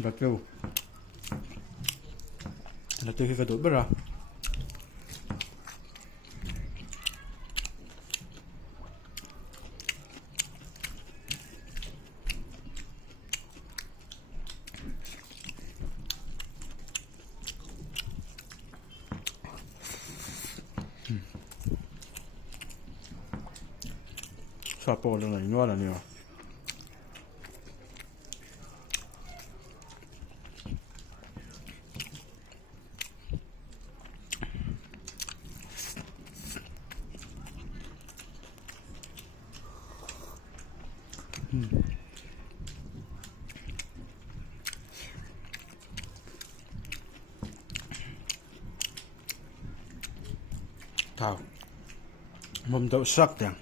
Betul. Nanti kita duduk berah. Sapore là, guarda ne ho. Tao mầm đậu sắc tiền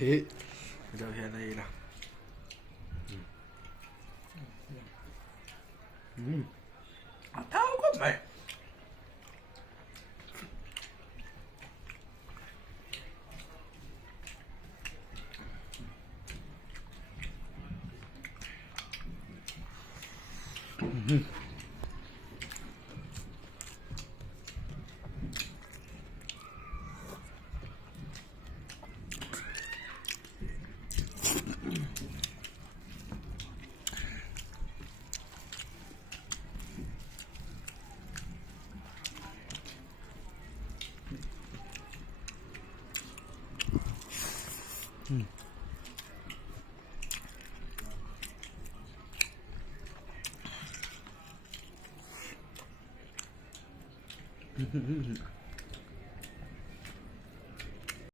đấy đậu hiện đây là tao có mày